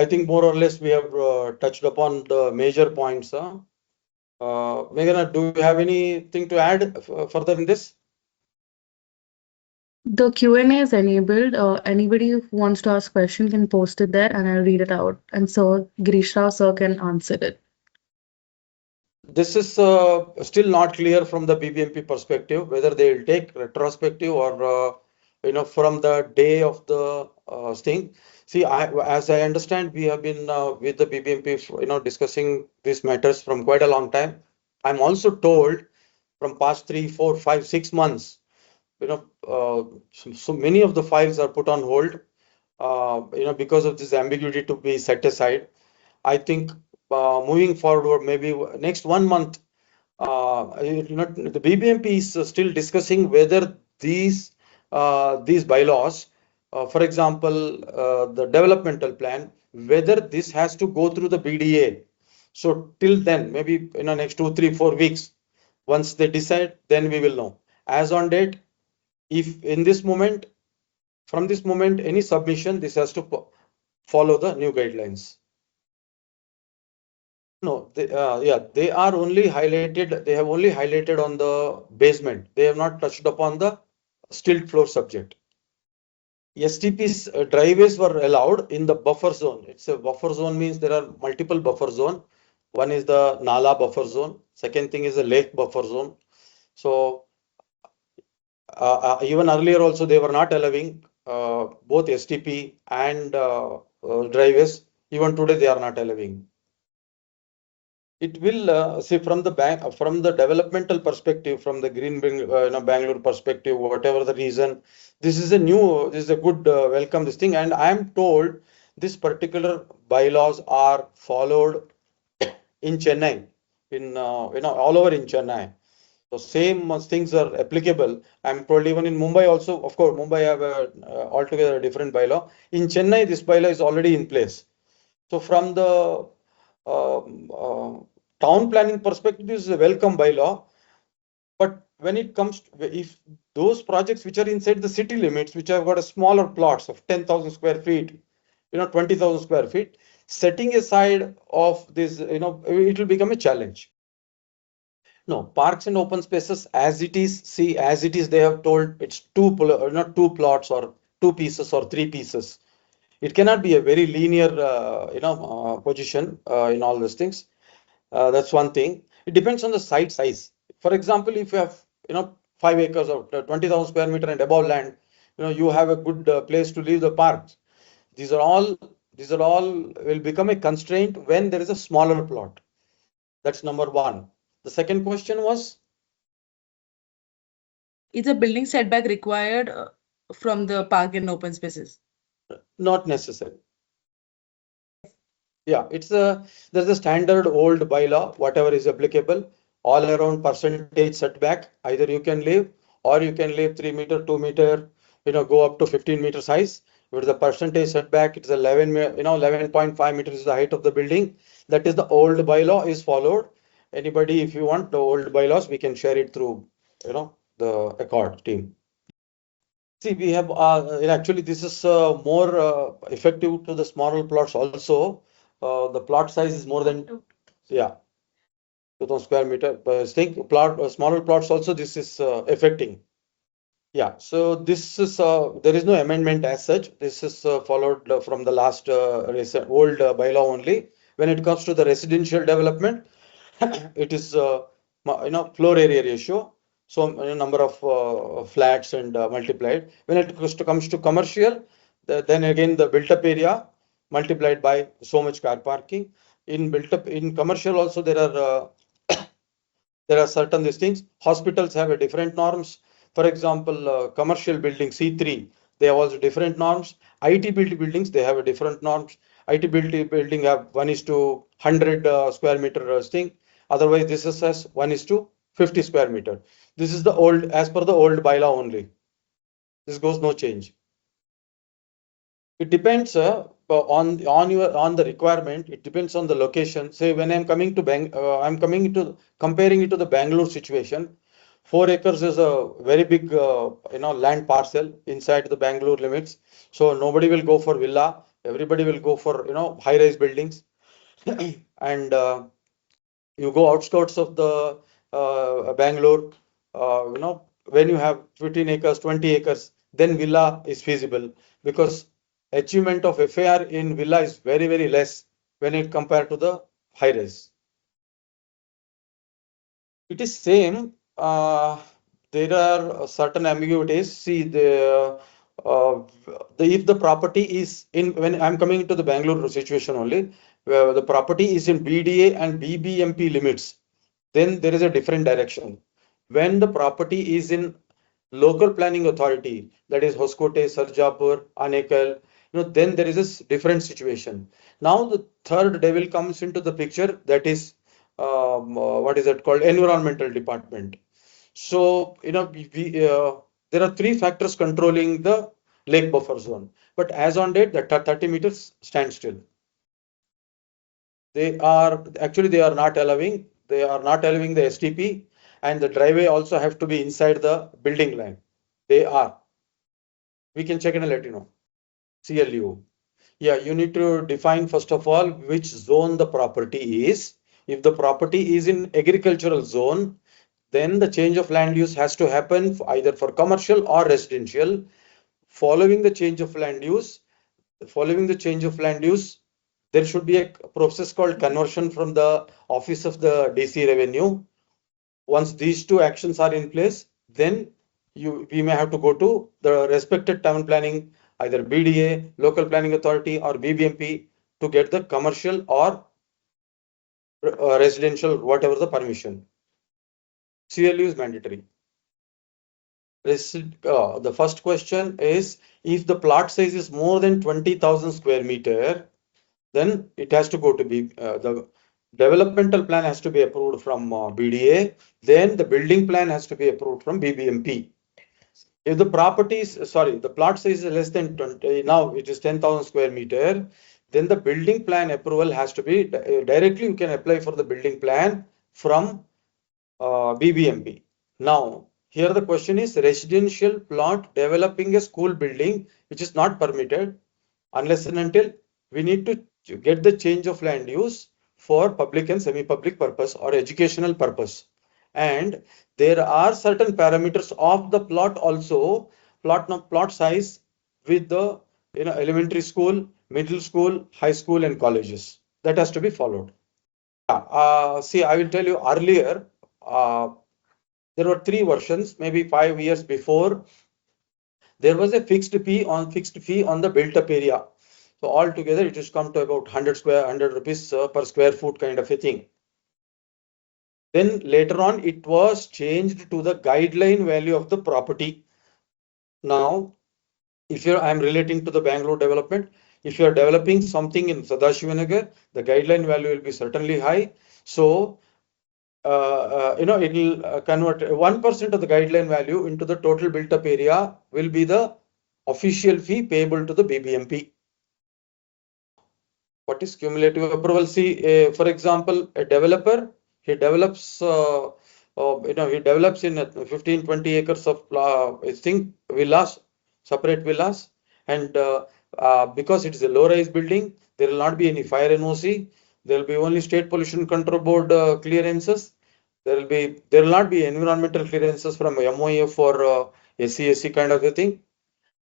I think more or less we have touched upon the major points. Meghana, do you have anything to add further in this? The Q&A is enabled. Anybody who wants to ask question can post it there and I'll read it out. And so Girish Rao sir can answer it. This is still not clear from the BBMP perspective, whether they will take retrospective or, from the day of the thing. See, as I understand, we have been with the BBMP, discussing these matters from quite a long time. I'm also told from past 3, 4, 5, 6 months, so many of the files are put on hold, because of this ambiguity to be set aside. I think moving forward, maybe next 1 month, the BBMP is still discussing whether these bylaws, for example, the developmental plan, whether this has to go through the BDA. So till then, maybe next 2, 3, 4 weeks, once they decide, then we will know. As on date, if in this moment, from this moment, any submission, this has to follow the new guidelines. No, they are only highlighted. They have only highlighted on the basement. They have not touched upon the stilt floor subject. STP's driveways were allowed in the buffer zone. It's a buffer zone means there are multiple buffer zone. One is the Nala buffer zone. Second thing is the lake buffer zone. So even earlier also they were not allowing both STP and driveways. Even today they are not allowing. It will see from the developmental perspective, from the green Bangalore perspective, whatever the reason, this is a good welcome this thing. And I am told this particular bylaws are followed in Chennai, in all over in Chennai. So same things are applicable. I'm told even in Mumbai also. Of course, Mumbai have a altogether different bylaw. In Chennai, this bylaw is already in place. So from the town planning perspective, this is a welcome bylaw. But when it comes to, if those projects which are inside the city limits, which have got a smaller plots of 10,000 square feet, 20,000 square feet, setting aside of this, it will become a challenge. No, parks and open spaces as it is, see, as it is, they have told it's not two plots or 2 pieces or 3 pieces. It cannot be a very linear, position in all these things. That's one thing. It depends on the site size. For example, if you have, 5 acres or 20,000 square meter and above land, you have a good place to leave the parks. These are all will become a constraint when there is a smaller plot. That's number one. The second question was? Is a building setback required from the park and open spaces? Not necessary. Yeah, there's a standard old bylaw, whatever is applicable, all around percentage setback. Either you can leave or you can leave 3 meter, 2 meter, go up to 15 meter size. With the percentage setback, it's 11.5 meters is the height of the building. That is the old bylaw is followed. Anybody, if you want the old bylaws, we can share it through, the AECORD team. See, we have actually this is more effective to the smaller plots also. The plot size is more than 2,000 square meter. But I think smaller plots also this is affecting. Yeah, so this is there is no amendment as such. This is followed from the last old bylaw only. When it comes to the residential development, it is floor area ratio. So number of flats and multiplied. When it comes to commercial, then again the built-up area multiplied by so much car parking. In built-up in commercial also there are certain these things. Hospitals have a different norms. For example, commercial building C3, they have also different norms. IT buildings, they have a different norms. IT building have 1:100 square meter thing. Otherwise, this is as 1:50 square meter. This is the old, as per the old bylaw only. This goes no change. It depends on the requirement. It depends on the location. Say when I'm coming to comparing it to the Bangalore situation. 4 acres is a very big land parcel inside the Bangalore limits. So nobody will go for villa. Everybody will go for, high-rise buildings. And you go outskirts of the Bangalore, when you have 15 acres, 20 acres, then villa is feasible, because achievement of FAR in villa is very, very less when it compared to the high-rise. It is same. There are certain ambiguities. See, if the property is in, when I'm coming to the Bangalore situation only, where the property is in BDA and BBMP limits, then there is a different direction. When the property is in local planning authority, that is Hoskote, Sarjapur, Anekal, then there is a different situation. Now the third devil comes into the picture, that is what is it called, environmental department. So there are three factors controlling the lake buffer zone, but as on date the 30 meters stand still. They are not allowing the STP, and the driveway also have to be inside the building line. We can check and let you know. CLU. Yeah, you need to define first of all which zone the property is. If the property is in agricultural zone, then the change of land use has to happen either for commercial or residential. Following the change of land use, there should be a process called conversion from the office of the DC revenue. Once these two actions are in place, then we may have to go to the respected town planning, either BDA, local planning authority, or BBMP, to get the commercial or residential, whatever the permission. CLU is mandatory. The first question is, if the plot size is more than 20,000 square meter, then it has to go to the developmental plan has to be approved from BDA. Then the building plan has to be approved from BBMP. If the the plot size is less than 20, now it is 10,000 square meter, then the building plan approval has to be directly. You can apply for the building plan from BBMP. Now, here the question is, residential plot developing a school building, which is not permitted unless and until we need to get the change of land use for public and semi-public purpose or educational purpose. And there are certain parameters of the plot also, plot size with the elementary school, middle school, high school, and colleges. That has to be followed. See, I will tell you earlier, there were three versions, maybe 5 years before. There was a fixed fee on the built-up area. So altogether, it has come to about 100 rupees per square foot kind of a thing. Then later on, it was changed to the guideline value of the property. Now, if I'm relating to the Bangalore development, if you're developing something in Sadashivanagar, the guideline value will be certainly high. So, it will convert 1% of the guideline value into the total built-up area will be the official fee payable to the BBMP. What is cumulative approval? See, for example, a developer, he develops, he develops in 15, 20 acres of, villas, separate villas. And because it is a low-rise building, there will not be any fire NOC. There will be only State Pollution Control Board clearances. There will not be environmental clearances from MOF or SCSC kind of a thing.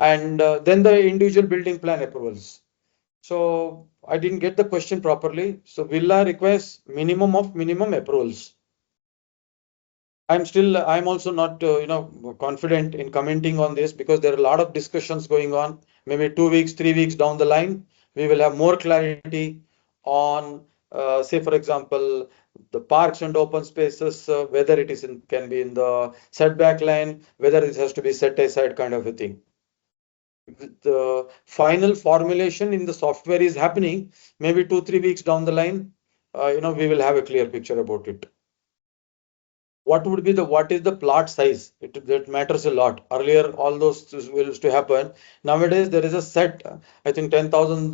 And then the individual building plan approvals. So I didn't get the question properly. So villa requires minimum of minimum approvals. I'm also not, confident in commenting on this, because there are a lot of discussions going on. Maybe 2 weeks, 3 weeks down the line, we will have more clarity on, say, for example, the parks and open spaces, whether it can be in the setback line, whether it has to be set aside kind of a thing. The final formulation in the software is happening, maybe 2-3 weeks down the line, we will have a clear picture about it. What is the plot size? That matters a lot. Earlier, all those used to happen. Nowadays, there is a set, I think 10,000,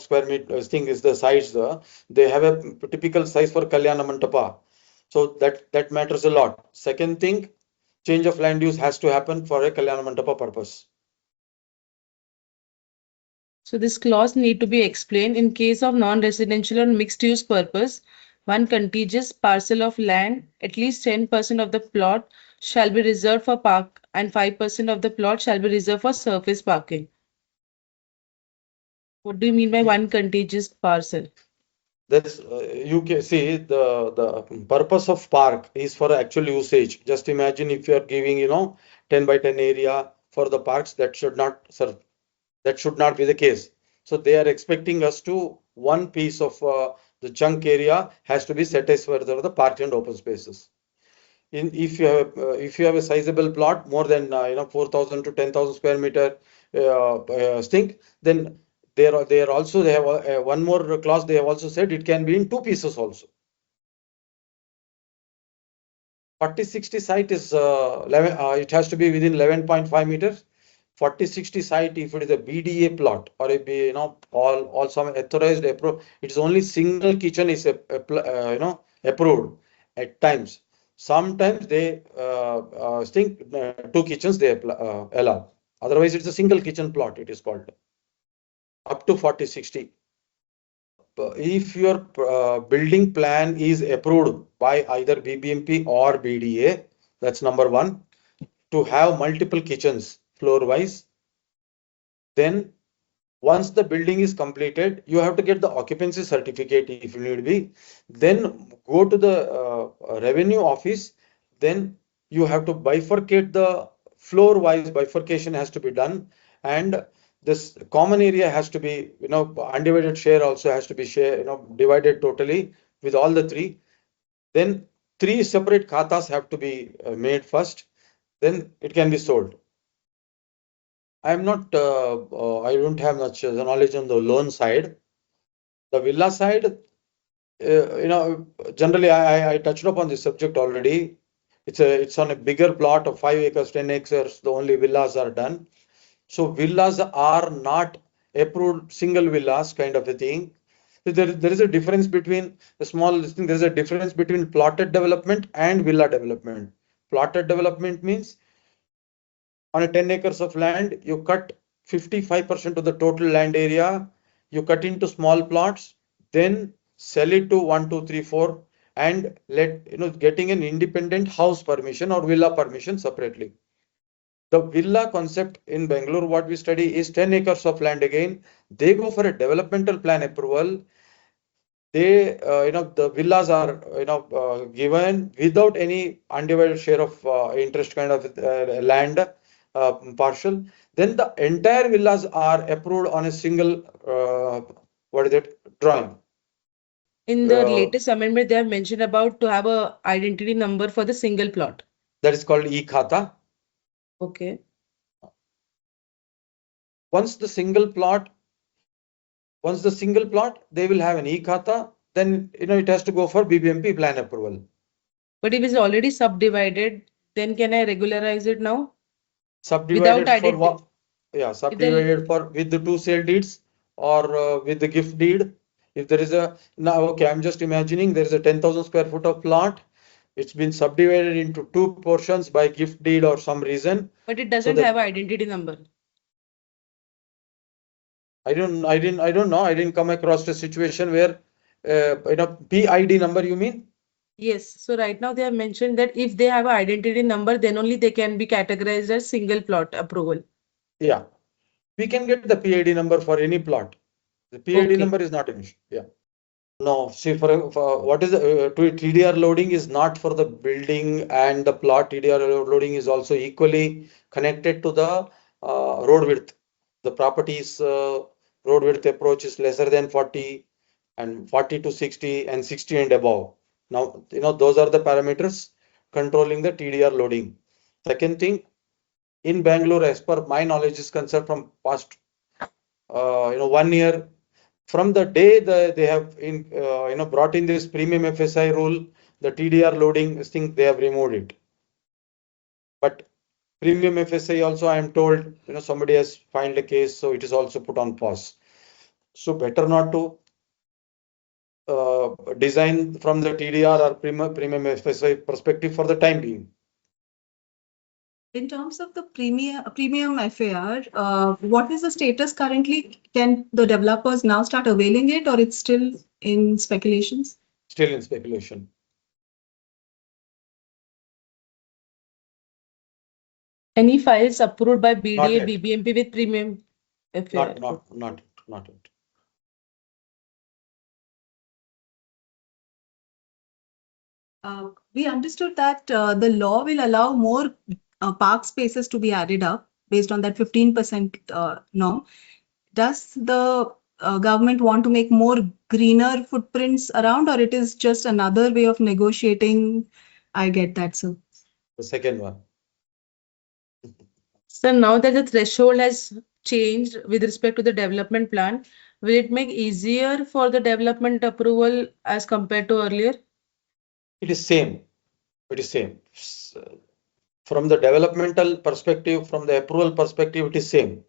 square meter thing is the size. They have a typical size for Kalyana Mandapa. So that matters a lot. Second thing, change of land use has to happen for a Kalyana Mandapa purpose. So this clause need to be explained. In case of non-residential or mixed use purpose, one contiguous parcel of land, at least 10% of the plot shall be reserved for park and 5% of the plot shall be reserved for surface parking. What do you mean by one contiguous parcel? That's you can see the purpose of park is for actual usage. Just imagine if you are giving 10 by 10 area for the parks, that should not be the case. So they are expecting us to one piece of the chunk area has to be set as for the park and open spaces. If you have a sizable plot more than 4,000 to 10,000 square meter stink, then they have one more clause. They have also said it can be in two pieces also. 40-60 site is 11. It has to be within 11.5 meters. 40-60 site, if it is a BDA plot or a all some authorized approved, it is only single kitchen is approved at times. Sometimes they think two kitchens they allow. Otherwise, it's a single kitchen plot. It is called up to 40-60. If your building plan is approved by either BBMP or BDA, that's number one. To have multiple kitchens floor wise, then once the building is completed, you have to get the occupancy certificate if you need be. Then go to the revenue office. Then you have to bifurcate the floor wise bifurcation has to be done, and this common area has to be undivided share also has to be divided totally with all the three. Then three separate khatas have to be made first. Then it can be sold. I'm not, I don't have much knowledge on the loan side. The villa side, generally I touched upon this subject already. It's on a bigger plot of 5 acres, 10 acres. The only villas are done. So villas are not approved single villas kind of a thing. So there is a difference between the small thing. There is a difference between plotted development and villa development. Plotted development means on a 10 acres of land, you cut 55% of the total land area, you cut into small plots, then sell it to 1, 2, 3, 4, and getting an independent house permission or villa permission separately. The villa concept in Bangalore, what we study is 10 acres of land again. They go for a developmental plan approval. They, the villas are, given without any undivided share of interest kind of land partial. Then the entire villas are approved on a single, drawing. In the latest amendment, they have mentioned about to have a identity number for the single plot. That is called e-khata. Okay. Once the single plot, they will have an e-khata, then it has to go for BBMP plan approval. But if it's already subdivided, then can I regularize it now? Subdivided Without for what? Yeah, subdivided for with the two sale deeds or with the gift deed. If there is okay, I'm just imagining there is a 10,000 square foot of plot. It's been subdivided into two portions by gift deed or some reason. But it doesn't have an identity number. I don't know. I didn't come across a situation where PID number, you mean? Yes. So right now they have mentioned that if they have an identity number, then only they can be categorized as single plot approval. Yeah. We can get the PID number for any plot. The PID number is not an issue. Yeah. No, see for what is TDR loading is not for the building and the plot. TDR loading is also equally connected to the road width. The property's road width approach is lesser than 40 and 40 to 60 and 60 and above. Now, those are the parameters controlling the TDR loading. Second thing, in Bangalore, as per my knowledge is concerned from past, 1 year, from the day they have brought in this premium FSI rule, the TDR loading thing, they have removed it. But premium FSI also, I am told, somebody has filed a case, so it is also put on pause. So better not to design from the TDR or premium FSI perspective for the time being. In terms of the premium FAR, what is the status currently? Can the developers now start availing it, or it's still in speculations? Still in speculation. Any files approved by Not BDA, yet. BBMP with premium FAR? Not yet. We understood that the law will allow more park spaces to be added up based on that 15% norm. Does the government want to make more greener footprints around, or it is just another way of negotiating? I get that, sir. The second one. So now that the threshold has changed with respect to the development plan, will it make easier for the development approval as compared to earlier? It is same. From the developmental perspective, from the approval perspective, it is same.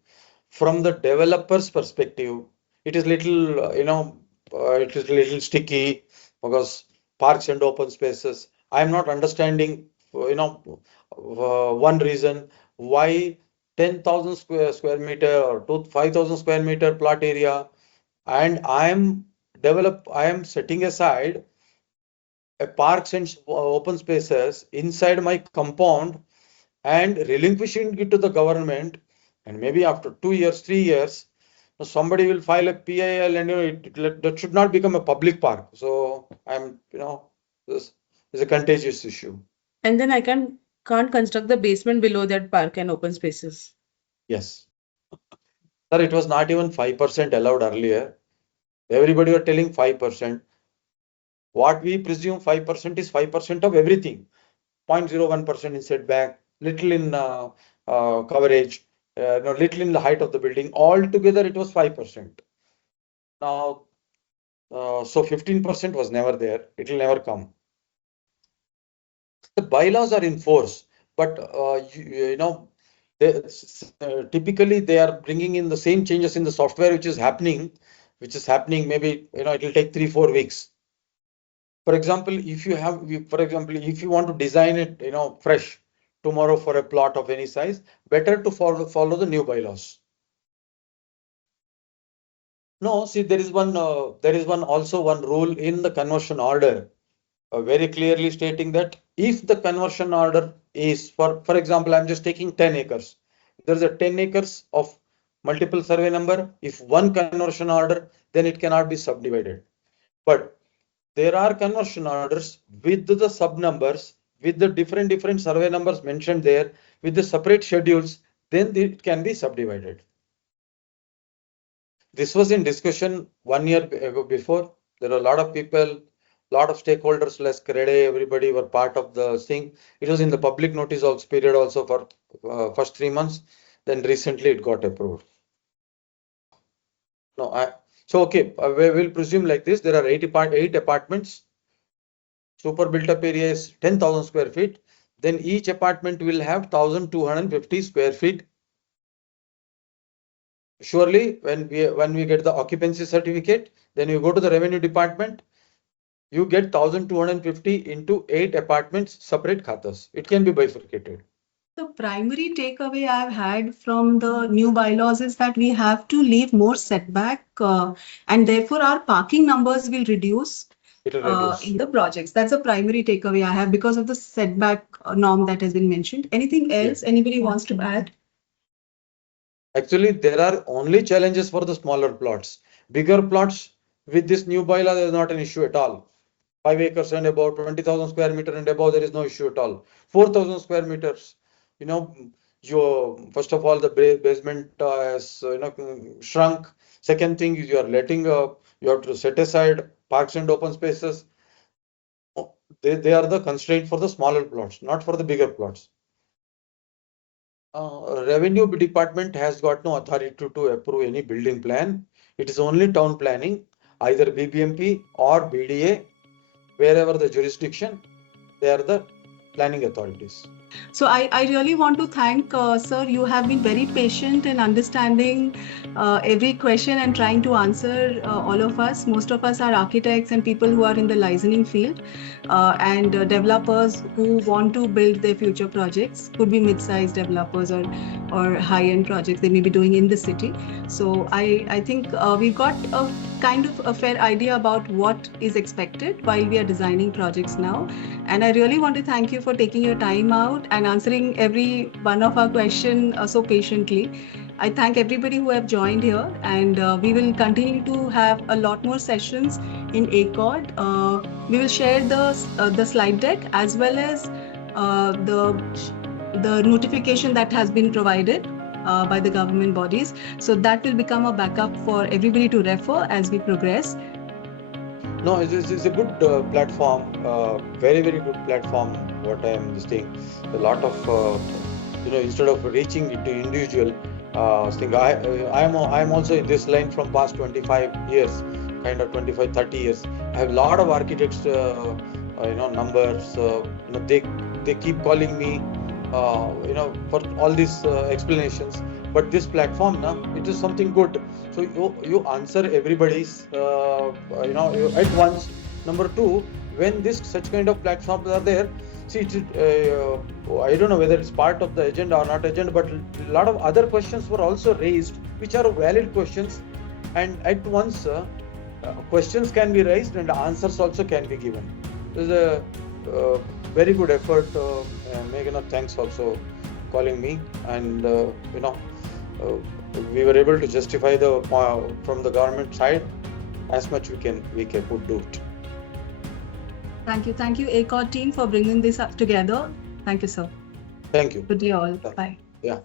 From the developer's perspective, it is little, it is little sticky because parks and open spaces. I am not understanding, one reason why 10,000 square meter or 5,000 square meter plot area, and I am setting aside a parks and open spaces inside my compound and relinquishing it to the government, and maybe after 2 years, 3 years, somebody will file a PIL, and that should not become a public park. So this is a contagious issue. And then I can't construct the basement below that park and open spaces. Yes. Sir, it was not even 5% allowed earlier. Everybody were telling 5%. What we presume 5% is 5% of everything. 0.01% in setback, little in coverage, little in the height of the building. Altogether, it was 5%. Now, so 15% was never there. It will never come. The bylaws are in force, but typically they are bringing in the same changes in the software, which is happening. Maybe it will take 3-4 weeks. For example, if you want to design it, fresh tomorrow for a plot of any size, better to follow the new bylaws. No, see, there is one rule in the conversion order, very clearly stating that if the conversion order is for example, I'm just taking 10 acres. There's a 10 acres of multiple survey number. If one conversion order, then it cannot be subdivided. But there are conversion orders with the sub numbers, with the different survey numbers mentioned there, with the separate schedules, then it can be subdivided. This was in discussion 1 year ago before. There are a lot of people, lot of stakeholders, less CREDE, everybody were part of the thing. It was in the public notice also period also for first 3 months. Then recently it got approved. Okay, we will presume like this. There are 8 apartments. Super built up area is 10,000 square feet. Then each apartment will have 1,250 square feet. Surely, when we get the occupancy certificate, then you go to the revenue department, you get 1,250 into 8 apartments, separate khatas. It can be bifurcated. The primary takeaway I've had from the new bylaws is that we have to leave more setback, and therefore our parking numbers will reduce in the projects. That's a primary takeaway I have because of the setback norm that has been mentioned. Anything else anybody wants to add? Actually, there are only challenges for the smaller plots. Bigger plots with this new bylaw, there is not an issue at all. 5 acres and above, 20,000 square meter and above, there is no issue at all. 4,000 square meters, first of all, the basement has shrunk. Second thing is you are letting you have to set aside parks and open spaces. They are the constraint for the smaller plots, not for the bigger plots. Revenue department has got no authority to approve any building plan. It is only town planning, either BBMP or BDA, wherever the jurisdiction, they are the planning authorities. So I really want to thank, sir, you have been very patient in understanding every question and trying to answer all of us. Most of us are architects and people who are in the licensing field and developers who want to build their future projects, could be mid-sized developers or high-end projects they may be doing in the city. So I think we've got a kind of a fair idea about what is expected while we are designing projects now. And I really want to thank you for taking your time out and answering every one of our questions so patiently. I thank everybody who have joined here, and we will continue to have a lot more sessions in AECORD. We will share the slide deck as well as the notification that has been provided by the government bodies. So that will become a backup for everybody to refer as we progress. No, it's a good platform, very, very good platform. What I am saying, a lot of, instead of reaching to individual, thing, I am also in this line from past 25 years, kind of 25, 30 years. I have a lot of architects, numbers, they keep calling me, for all these explanations. But this platform, it is something good. So you answer everybody's, at once. Number two, when such kind of platforms are there, see, I don't know whether it's part of the agenda or not agenda, but a lot of other questions were also raised, which are valid questions, and at once questions can be raised and answers also can be given. There's a very good effort. Meghana, thanks also calling me, and we were able to justify from the government side as much we could do it. Thank you, AECORD team for bringing this up together. Thank you, sir. Thank you. Good day all. Bye. Yeah.